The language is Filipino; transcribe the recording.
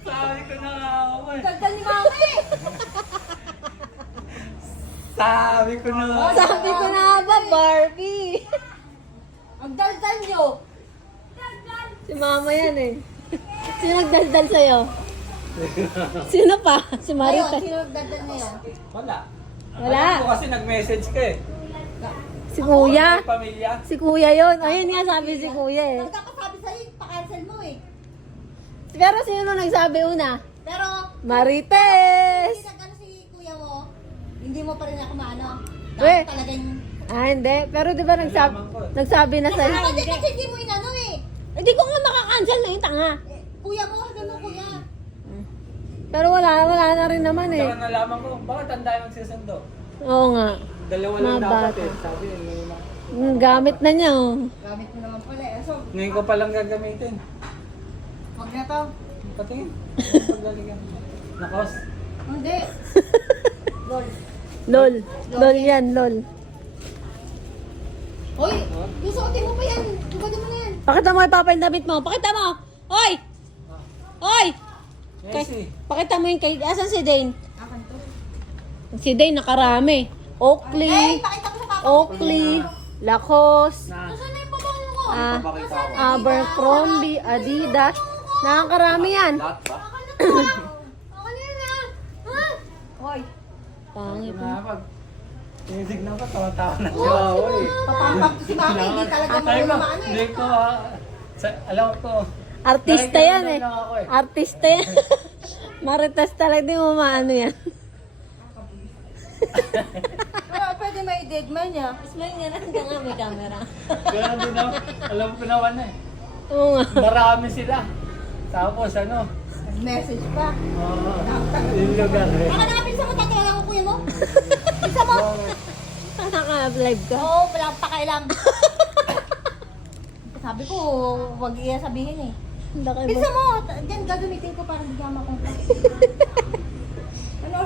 Sabi ko na nga ako eh. Gagdan ni Mami! Sabi ko na nga. Sabi ko na nga ba, Barbie? Ang daldal nyo! Si mama yan eh. Sino nagdaldal sa'yo? Sino pa? Si Ayun, Marita. sino nagdaldal ngayon? Wala. Wala. Alam ko kasi nag-message ka eh. Si Kuya. May pamilya. Si Kuya yun. Ayun nga sabi si Kuya eh. Nagkakasabi sa'yo, pa-cancel mo eh. Pero sino nagsabi una? Pero, Marites! hindi nag-ano si kuya mo, hindi mo pa rin ako maano. Eh. Dapat talagang... Ah, hindi. Pero di ba nagsabi na sa'yo? Hindi kasi hindi mo inano eh. Hindi ko nga makakancel na yung tanga. Kuya mo, sabi mo kuya. Pero wala na rin naman eh. Saka nalaman ko, bakit ang dami magsusundo? Oo nga. Dalawa lang Mga dapat bata. eh. Sabi yun. Gamit na niya oh. Gamit mo naman pala eh. So, Ngayon ko palang gagamitin. wag na to. Patingin. Paglalagyan. Nakos. Hindi. Lol. Lol. Lol yan, lol. Hoy, yung suotin mo pa yan. Tugad mo na yan. Pakita mo yung damit mo. Pakita mo. Hoy! Hoy! Messi. Pakita mo yung kay... Asan si Dane? Akan to. Si Dane nakarami. Eh, Oakley. pakita ko sa papa. Oakley. Lacoste. Na. Nasaan na yung pabangin mo? Papakita ko. Abercrombie. Adidas. Nakakarami yan. Lahat ba? Akan na to. Akan na yun ah. Ha? Hoy. Pangit. Na pag tinitignan ko, tawa-tawa na siya ako eh. Papampag to si mami. Hindi talaga Sabi mo ko, maano hindi eh. ko alam ko. Artista yan eh. Lang ako eh. Artista yan. Maritas talaga. Di mo maano yan. Pwede may dead man niya. Smile nga lang. Hanggang nga may camera. Ganun din ako. Alam ko naman eh. Oo nga. Marami sila. Tapos ano? Message pa. Yung lugar eh. Baka nakapinsa mo, tatawala ko kuya mo. Pinsa mo. Naka-live ka. Oo, wala akong pakailam. Sabi ko, wag iya sabihin eh. Laki mo. Pinsa mo, diyan gagamitin ko para bigyan mo akong